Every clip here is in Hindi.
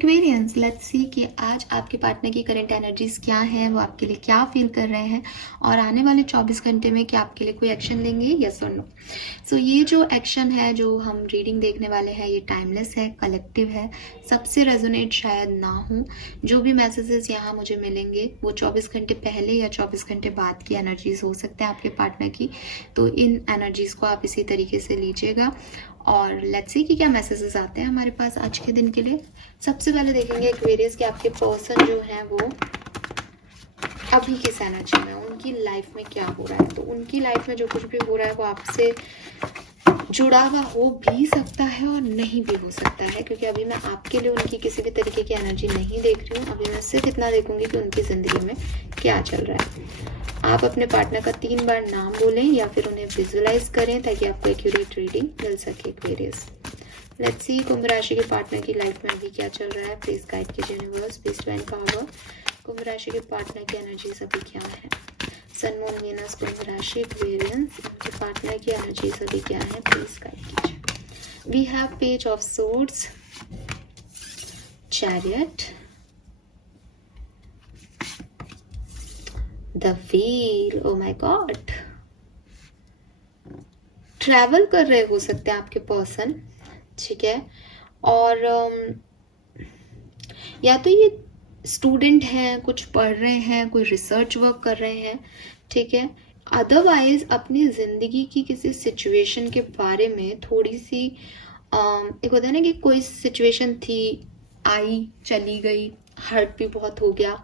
एक्वेरियंस, लेट्स सी कि आज आपके पार्टनर की करंट एनर्जीज क्या हैं, वो आपके लिए क्या फील कर रहे हैं और आने वाले 24 घंटे में क्या आपके लिए कोई एक्शन लेंगे, यस और नो। सो ये जो एक्शन है, जो हम रीडिंग देखने वाले हैं, ये टाइमलेस है, कलेक्टिव है, सबसे रेजोनेट शायद ना हो। जो भी मैसेजेस यहाँ मुझे मिलेंगे वो 24 घंटे पहले या 24 घंटे बाद की एनर्जीज हो सकते हैं आपके पार्टनर की। तो इन एनर्जीज को आप इसी तरीके से लीजिएगा और लेट्स सी कि क्या मैसेजेस आते हैं हमारे पास आज के दिन के लिए। सबसे पहले देखेंगे एक्वेरियस कि आपके पर्सन जो हैं वो अभी किस एनर्जी में, उनकी लाइफ में क्या हो रहा है। तो उनकी लाइफ में जो कुछ भी हो रहा है वो आपसे जुड़ा हुआ हो भी सकता है और नहीं भी हो सकता है, क्योंकि अभी मैं आपके लिए उनकी किसी भी तरीके की एनर्जी नहीं देख रही हूँ। अभी मैं सिर्फ इतना देखूंगी कि उनकी ज़िंदगी में क्या चल रहा है। आप अपने पार्टनर का 3 बार नाम बोलें या फिर उन्हें विजुअलाइज करें ताकि आपको एक्यूरेट रीडिंग मिल सके एक्वेरियस। लेट्स सी कुंभ राशि के पार्टनर की लाइफ में अभी क्या चल रहा है। प्लीज गाइड कीजिए यूनिवर्स, प्लीज डिवाइन पावर। कुंभ राशि के पार्टनर की एनर्जीज अभी क्या है। सन मून वीनस कुंभ राशि एक्वेरियंस, उनके पार्टनर की एनर्जीज अभी क्या है, प्लीज गाइड कीजिए। We have page of swords, chariot, the wheel, oh my god. Travel कर रहे हो सकते हैं आपके पर्सन, ठीक है। और या तो ये स्टूडेंट हैं, कुछ पढ़ रहे हैं, कोई रिसर्च वर्क कर रहे हैं, ठीक है। अदरवाइज अपनी ज़िंदगी की किसी सिचुएशन के बारे में थोड़ी सी एक होता है ना कि कोई सिचुएशन थी, आई चली गई, हर्ट भी बहुत हो गया,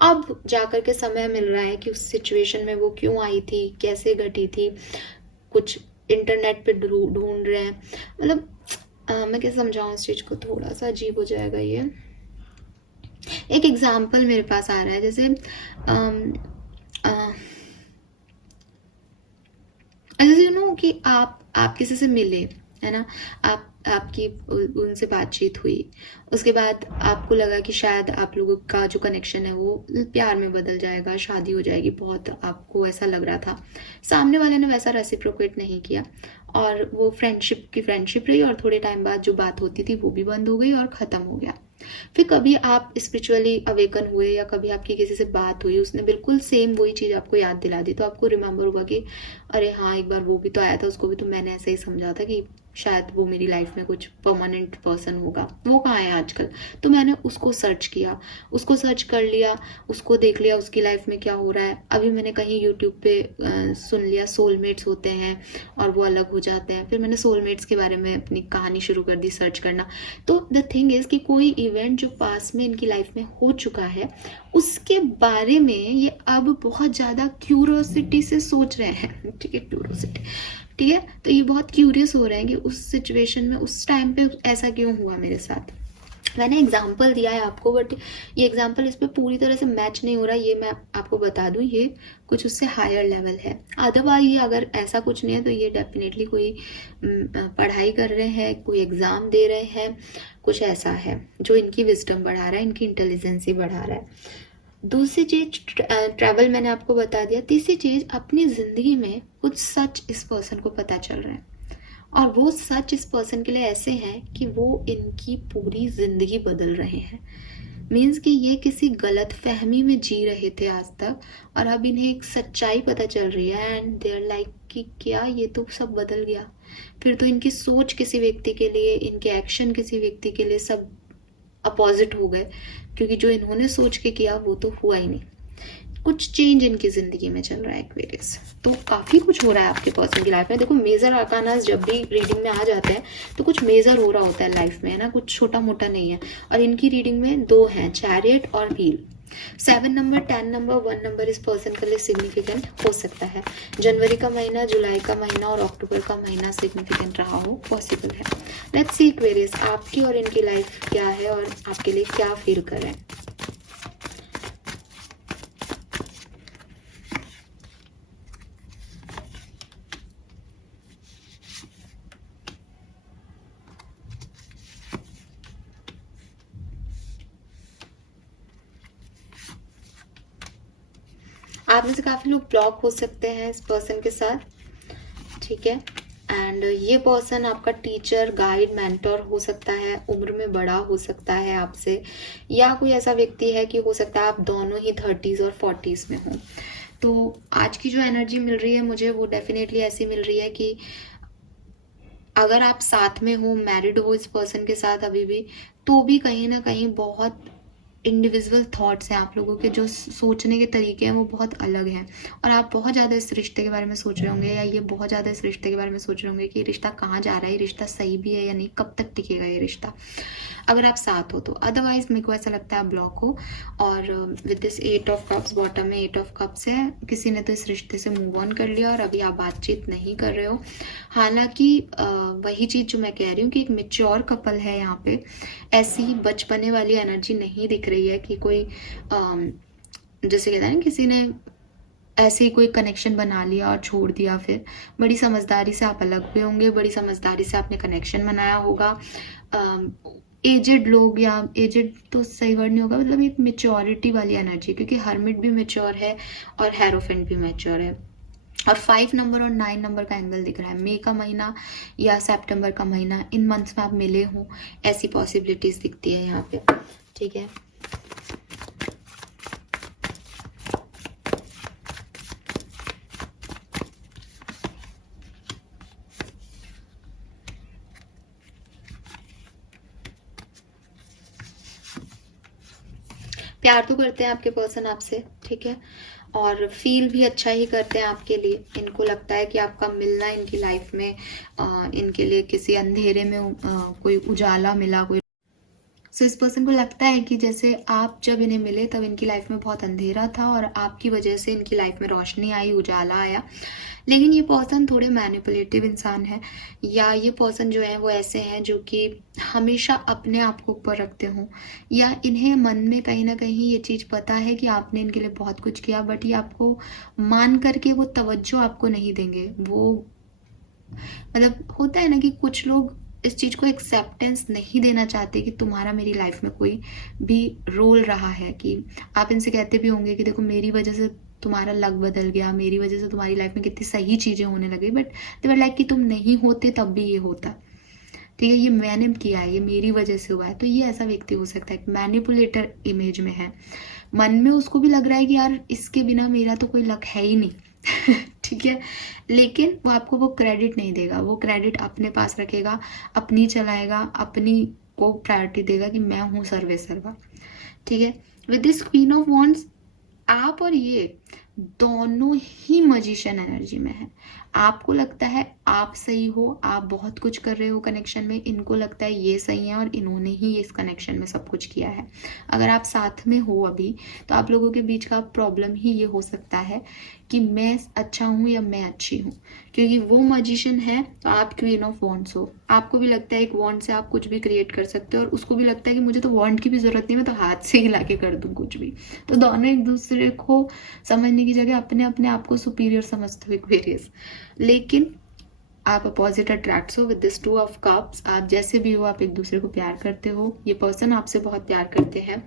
अब जाकर के समय मिल रहा है कि उस सिचुएशन में वो क्यों आई थी, कैसे घटी थी, कुछ इंटरनेट पे ढूंढ रहे हैं। मतलब मैं क्या समझाऊं इस चीज़ को, थोड़ा सा अजीब हो जाएगा ये। एक एग्जाम्पल मेरे पास आ रहा है, जैसे ऐसे यू नो कि आप किसी से मिले, है ना, आपकी उनसे बातचीत हुई, उसके बाद आपको लगा कि शायद आप लोगों का जो कनेक्शन है वो प्यार में बदल जाएगा, शादी हो जाएगी, बहुत आपको ऐसा लग रहा था। सामने वाले ने वैसा रेसिप्रोकेट नहीं किया और वो फ्रेंडशिप रही और थोड़े टाइम बाद जो बात होती थी वो भी बंद हो गई और ख़त्म हो गया। फिर कभी आप स्पिरिचुअली अवेकन हुए या कभी आपकी किसी से बात हुई, उसने बिल्कुल सेम वही चीज़ आपको याद दिला दी, तो आपको रिमेंबर होगा कि अरे हाँ, एक बार वो भी तो आया था, उसको भी तो मैंने ऐसे ही समझा था कि शायद वो मेरी लाइफ में कुछ परमानेंट पर्सन होगा, वो कहाँ है आजकल। तो मैंने उसको सर्च किया, उसको सर्च कर लिया, उसको देख लिया उसकी लाइफ में क्या हो रहा है। अभी मैंने कहीं यूट्यूब पे सुन लिया सोलमेट्स होते हैं और वो अलग हो जाते हैं, फिर मैंने सोलमेट्स के बारे में अपनी कहानी शुरू कर दी सर्च करना। तो द थिंग इज़ कि कोई इवेंट जो पास में इनकी लाइफ में हो चुका है उसके बारे में ये अब बहुत ज़्यादा क्यूरोसिटी से सोच रहे हैं, ठीक है, क्यूरोसिटी, ठीक है। तो ये बहुत क्यूरियस हो रहे हैं कि उस सिचुएशन में उस टाइम पे ऐसा क्यों हुआ मेरे साथ। मैंने एग्जाम्पल दिया है आपको, बट ये एग्जाम्पल इस पर पूरी तरह से मैच नहीं हो रहा, ये मैं आपको बता दूं, ये कुछ उससे हायर लेवल है। अदरवाइज अगर ऐसा कुछ नहीं है तो ये डेफिनेटली कोई पढ़ाई कर रहे हैं, कोई एग्ज़ाम दे रहे हैं, कुछ ऐसा है जो इनकी विजडम बढ़ा रहा है, इनकी इंटेलिजेंसी बढ़ा रहा है। दूसरी चीज ट्रैवल मैंने आपको बता दिया। तीसरी चीज, अपनी ज़िंदगी में कुछ सच इस पर्सन को पता चल रहा है और वो सच इस पर्सन के लिए ऐसे हैं कि वो इनकी पूरी ज़िंदगी बदल रहे हैं। मीन्स कि ये किसी गलत फहमी में जी रहे थे आज तक और अब इन्हें एक सच्चाई पता चल रही है एंड दे आर लाइक कि क्या ये तो सब बदल गया। फिर तो इनकी सोच किसी व्यक्ति के लिए, इनके एक्शन किसी व्यक्ति के लिए सब अपोजिट हो गए, क्योंकि जो इन्होंने सोच के किया वो तो हुआ ही नहीं। कुछ चेंज इनकी जिंदगी में चल रहा है एक्वेरियस। तो काफी कुछ हो रहा है आपके पर्सन की लाइफ में। देखो, मेजर आर्कानास जब भी रीडिंग में आ जाते हैं तो कुछ मेजर हो रहा होता है लाइफ में, है ना, कुछ छोटा मोटा नहीं है। और इनकी रीडिंग में 2 हैं, चैरियट और व्हील। 7 नंबर, 10 नंबर, 1 नंबर इस पर्सन के लिए सिग्निफिकेंट हो सकता है। जनवरी का महीना, जुलाई का महीना और अक्टूबर का महीना सिग्निफिकेंट रहा हो, पॉसिबल है। लेट्स सी एक्वेरियस, आपकी और इनकी लाइफ क्या है और आपके लिए क्या फील कर रहे हैं। आप में से काफ़ी लोग ब्लॉक हो सकते हैं इस पर्सन के साथ, ठीक है। एंड ये पर्सन आपका टीचर, गाइड, मेंटर हो सकता है, उम्र में बड़ा हो सकता है आपसे, या कोई ऐसा व्यक्ति है कि हो सकता है आप दोनों ही 30s और 40s में हो। तो आज की जो एनर्जी मिल रही है मुझे वो डेफिनेटली ऐसी मिल रही है कि अगर आप साथ में हो, मैरिड हो इस पर्सन के साथ अभी भी, तो भी कहीं ना कहीं बहुत इंडिविजुअल थॉट्स हैं आप लोगों के, जो सोचने के तरीके हैं वो बहुत अलग हैं, और आप बहुत ज़्यादा इस रिश्ते के बारे में सोच रहे होंगे, या ये बहुत ज़्यादा इस रिश्ते के बारे में सोच रहे होंगे कि ये रिश्ता कहाँ जा रहा है, ये रिश्ता सही भी है या नहीं, कब तक टिकेगा ये रिश्ता, अगर आप साथ हो तो। अदरवाइज मेरे को ऐसा लगता है आप ब्लॉक हो। और with this 8 of cups, bottom में 8 ऑफ कप्स है, किसी ने तो इस रिश्ते से मूव ऑन कर लिया और अभी आप बातचीत नहीं कर रहे हो। हालांकि वही चीज़ जो मैं कह रही हूँ कि एक मेच्योर कपल है यहाँ पे, ऐसी बचपने वाली एनर्जी नहीं दिख रही है कि कोई जैसे कहता है ना किसी ने ऐसे ही कोई कनेक्शन बना लिया और छोड़ दिया, फिर बड़ी समझदारी से आप अलग हुए होंगे, बड़ी समझदारी से आपने कनेक्शन बनाया होगा। एजेड लोग, या एजेड तो सही वर्ड नहीं होगा, मतलब एक मेच्योरिटी वाली एनर्जी, क्योंकि हर्मिट भी मेच्योर है और हेरोफेंट भी मेच्योर है। और 5 नंबर और 9 नंबर का एंगल दिख रहा है, मई का महीना या सितंबर का महीना, इन मंथ्स में आप मिले हो, ऐसी पॉसिबिलिटीज दिखती है यहाँ पे। ठीक है, प्यार तो करते हैं आपके पर्सन आपसे, ठीक है, और फील भी अच्छा ही करते हैं आपके लिए। इनको लगता है कि आपका मिलना इनकी लाइफ में इनके लिए किसी अंधेरे में कोई उजाला मिला, कोई सो इस पर्सन को लगता है कि जैसे आप जब इन्हें मिले तब इनकी लाइफ में बहुत अंधेरा था और आपकी वजह से इनकी लाइफ में रोशनी आई, उजाला आया। लेकिन ये पर्सन थोड़े मैनिपुलेटिव इंसान है, या ये पर्सन जो है वो ऐसे हैं जो कि हमेशा अपने आप को ऊपर रखते हों, या इन्हें मन में कहीं ना कहीं ये चीज़ पता है कि आपने इनके लिए बहुत कुछ किया, बट ये आपको मान करके वो तवज्जो आपको नहीं देंगे। वो मतलब होता है ना कि कुछ लोग इस चीज़ को एक्सेप्टेंस नहीं देना चाहते कि तुम्हारा मेरी लाइफ में कोई भी रोल रहा है, कि आप इनसे कहते भी होंगे कि देखो मेरी वजह से तुम्हारा लक बदल गया, मेरी वजह से तुम्हारी लाइफ में कितनी सही चीज़ें होने लगी, बट दे वर लाइक कि तुम नहीं होते तब भी ये होता। ठीक है, ये मैंने किया है, ये मेरी वजह से हुआ है। तो ये ऐसा व्यक्ति हो सकता है, मैनिपुलेटर इमेज में है, मन में उसको भी लग रहा है कि यार इसके बिना मेरा तो कोई लक है ही नहीं ठीक है, लेकिन वो आपको वो क्रेडिट नहीं देगा, वो क्रेडिट अपने पास रखेगा, अपनी चलाएगा, अपनी को प्रायोरिटी देगा कि मैं हूँ सर्वे सर्वा। ठीक है, with this queen of wands आप और ये दोनों ही मजिशियन एनर्जी में है। आपको लगता है आप सही हो, आप बहुत कुछ कर रहे हो कनेक्शन में, इनको लगता है ये सही है और इन्होंने ही इस कनेक्शन में सब कुछ किया है। अगर आप साथ में हो अभी, तो आप लोगों के बीच का प्रॉब्लम ही ये हो सकता है कि मैं अच्छा हूँ या मैं अच्छी हूँ, क्योंकि वो मजिशियन है तो आप क्वीन ऑफ वॉन्ड्स हो। आपको भी लगता है एक वॉन्ड से आप कुछ भी क्रिएट कर सकते हो, और उसको भी लगता है कि मुझे तो वॉन्ड की भी जरूरत नहीं, मैं तो हाथ से ही लाके कर दूँ कुछ भी। तो दोनों एक दूसरे को समझने की जगह अपने अपने आप को सुपीरियर समझते हो, एक्वेरियस। लेकिन आप अपोजिट अट्रैक्ट्स हो विद दिस 2 ऑफ कप्स। आप जैसे भी हो, आप एक दूसरे को प्यार करते हो, ये पर्सन आपसे बहुत प्यार करते हैं,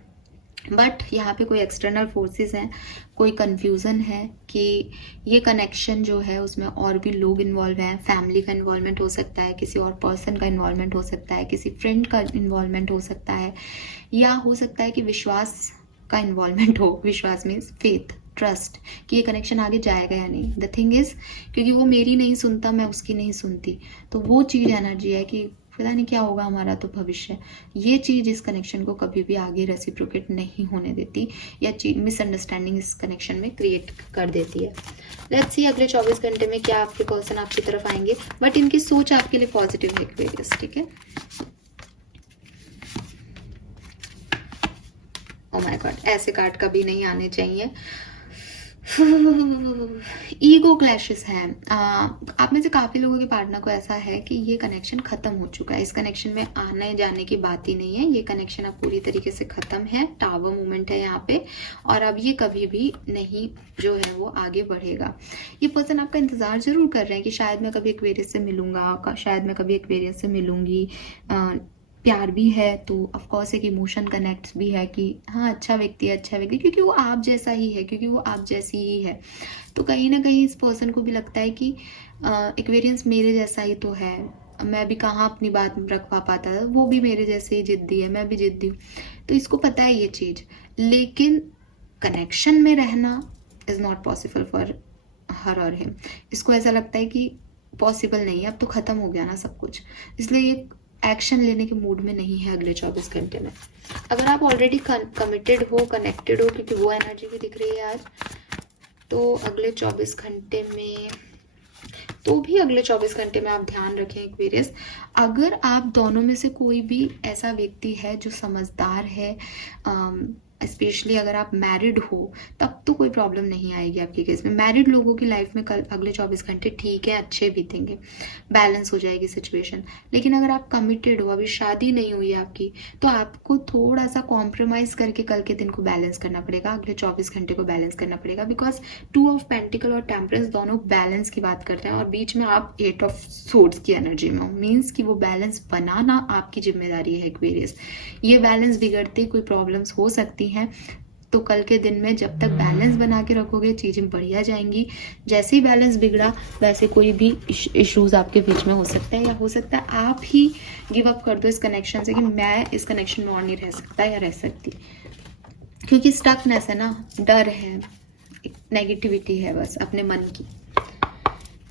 बट यहाँ पे कोई एक्सटर्नल फोर्सेस हैं, कोई कंफ्यूजन है कि ये कनेक्शन जो है उसमें और भी लोग इन्वॉल्व हैं। फैमिली का इन्वॉल्वमेंट हो सकता है, किसी और पर्सन का इन्वॉल्वमेंट हो सकता है, किसी फ्रेंड का इन्वॉल्वमेंट हो सकता है, या हो सकता है कि विश्वास का इन्वॉल्वमेंट हो। विश्वास मीन्स फेथ, ट्रस्ट, कि ये कनेक्शन आगे जाएगा या नहीं। द थिंग इज, क्योंकि वो मेरी नहीं सुनता, मैं उसकी नहीं सुनती, तो वो चीज़ एनर्जी है कि पता नहीं क्या होगा हमारा तो भविष्य। ये चीज़ इस कनेक्शन को कभी भी आगे रेसिप्रोकेट नहीं होने देती, या मिसअंडरस्टैंडिंग इस कनेक्शन में क्रिएट कर देती है। लेट्स सी अगले 24 घंटे में क्या आपके पर्सन आपकी तरफ आएंगे, बट इनकी सोच आपके लिए पॉजिटिव है एक्वेरियस। ठीक है, ओ माय गॉड, ऐसे कार्ड कभी नहीं आने चाहिए। ईगो क्लैशेस हैं। आप में से काफ़ी लोगों के पार्टनर को ऐसा है कि ये कनेक्शन ख़त्म हो चुका है, इस कनेक्शन में आने जाने की बात ही नहीं है, ये कनेक्शन अब पूरी तरीके से ख़त्म है, टावर मूवमेंट है यहाँ पे, और अब ये कभी भी नहीं जो है वो आगे बढ़ेगा। ये पर्सन आपका इंतज़ार ज़रूर कर रहे हैं कि शायद मैं कभी एक्वेरियस से मिलूंगा, शायद मैं कभी एक्वेरियस से मिलूंगी, प्यार भी है तो ऑफ कोर्स एक इमोशन कनेक्ट्स भी है कि हाँ अच्छा व्यक्ति है, अच्छा व्यक्ति, क्योंकि वो आप जैसा ही है, क्योंकि वो आप जैसी ही है। तो कहीं ना कहीं इस पर्सन को भी लगता है कि एक्वेरियंस मेरे जैसा ही तो है, मैं भी कहाँ अपनी बात रख पाता था, वो भी मेरे जैसे ही जिद्दी है, मैं भी जिद्दी हूँ। तो इसको पता है ये चीज़, लेकिन कनेक्शन में रहना is not possible for her और हिम। इसको ऐसा लगता है कि पॉसिबल नहीं है, अब तो ख़त्म हो गया ना सब कुछ, इसलिए ये एक्शन लेने के मूड में नहीं है अगले 24 घंटे में। अगर आप ऑलरेडी कमिटेड हो, कनेक्टेड हो, क्योंकि वो एनर्जी भी दिख रही है आज, तो अगले 24 घंटे में, तो भी अगले 24 घंटे में आप ध्यान रखें एक्वेरियस, अगर आप दोनों में से कोई भी ऐसा व्यक्ति है जो समझदार है, स्पेशली अगर आप मैरिड हो, तब तो कोई प्रॉब्लम नहीं आएगी आपके केस में। मैरिड लोगों की लाइफ में कल अगले 24 घंटे ठीक है, अच्छे बीतेंगे, बैलेंस हो जाएगी सिचुएशन। लेकिन अगर आप कमिटेड हो, अभी शादी नहीं हुई है आपकी, तो आपको थोड़ा सा कॉम्प्रोमाइज़ करके कल के दिन को बैलेंस करना पड़ेगा, अगले 24 घंटे को बैलेंस करना पड़ेगा। बिकॉज 2 ऑफ पेंटिकल और टेम्परेंस दोनों बैलेंस की बात करते हैं, और बीच में आप 8 ऑफ सोर्ड्स की एनर्जी में हो, मीन्स कि वो बैलेंस बनाना आपकी जिम्मेदारी है एक्वेरियस। ये बैलेंस बिगड़ते कोई प्रॉब्लम्स हो सकती हैं, तो कल के दिन में जब तक बैलेंस बना के रखोगे चीज़ें बढ़िया जाएंगी। जैसे ही बैलेंस बिगड़ा वैसे कोई भी इश्यूज आपके बीच में हो सकते हैं, या हो सकता है आप ही गिव अप कर दो इस कनेक्शन से कि मैं इस कनेक्शन में और नहीं रह सकता या रह सकती, क्योंकि स्टकनेस है ना, डर है, नेगेटिविटी है बस अपने मन की।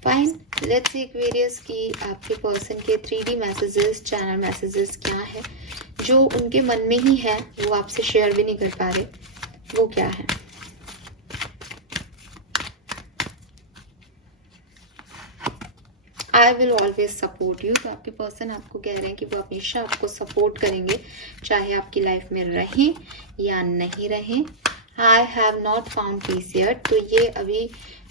फाइन, लेट्स सी एक्वेरियस कि आपके पर्सन के 3D मैसेजेस, चैनल मैसेजेस क्या है जो उनके मन में ही है, वो आपसे शेयर भी नहीं कर पा रहे, वो क्या है। I will always support you. तो आपके पर्सन आपको कह रहे हैं कि वो हमेशा आपको सपोर्ट करेंगे, चाहे आपकी लाइफ में रहें या नहीं रहें। I have not found peace yet. तो ये अभी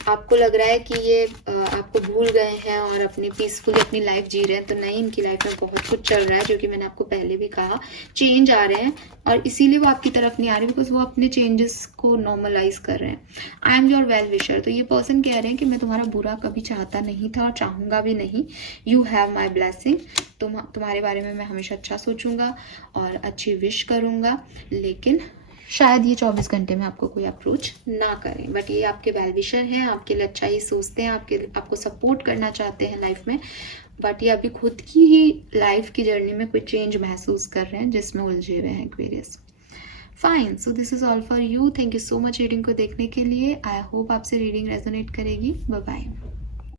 आपको लग रहा है कि ये आपको भूल गए हैं और अपनी पीसफुली अपनी लाइफ जी रहे हैं, तो नहीं, इनकी लाइफ में बहुत कुछ चल रहा है, जो कि मैंने आपको पहले भी कहा, चेंज आ रहे हैं, और इसीलिए वो आपकी तरफ नहीं आ रहे, बिकॉज वो अपने चेंजेस को नॉर्मलाइज कर रहे हैं। I am your well wisher. तो ये पर्सन कह रहे हैं कि मैं तुम्हारा बुरा कभी चाहता नहीं था और चाहूँगा भी नहीं। You have my blessing. तुम्हारे बारे में मैं हमेशा अच्छा सोचूंगा और अच्छी विश करूँगा, लेकिन शायद ये 24 घंटे में आपको कोई अप्रोच ना करें, बट ये आपके वेल विशर हैं, आपके लिए अच्छा ही सोचते हैं, आपको सपोर्ट करना चाहते हैं लाइफ में, बट ये अभी खुद की ही लाइफ की जर्नी में कोई चेंज महसूस कर रहे हैं जिसमें उलझे हुए हैं Aquarius. Fine, so this is all for you. Thank you so much reading को देखने के लिए। आई होप आपसे रीडिंग रेजोनेट करेगी। Bye bye.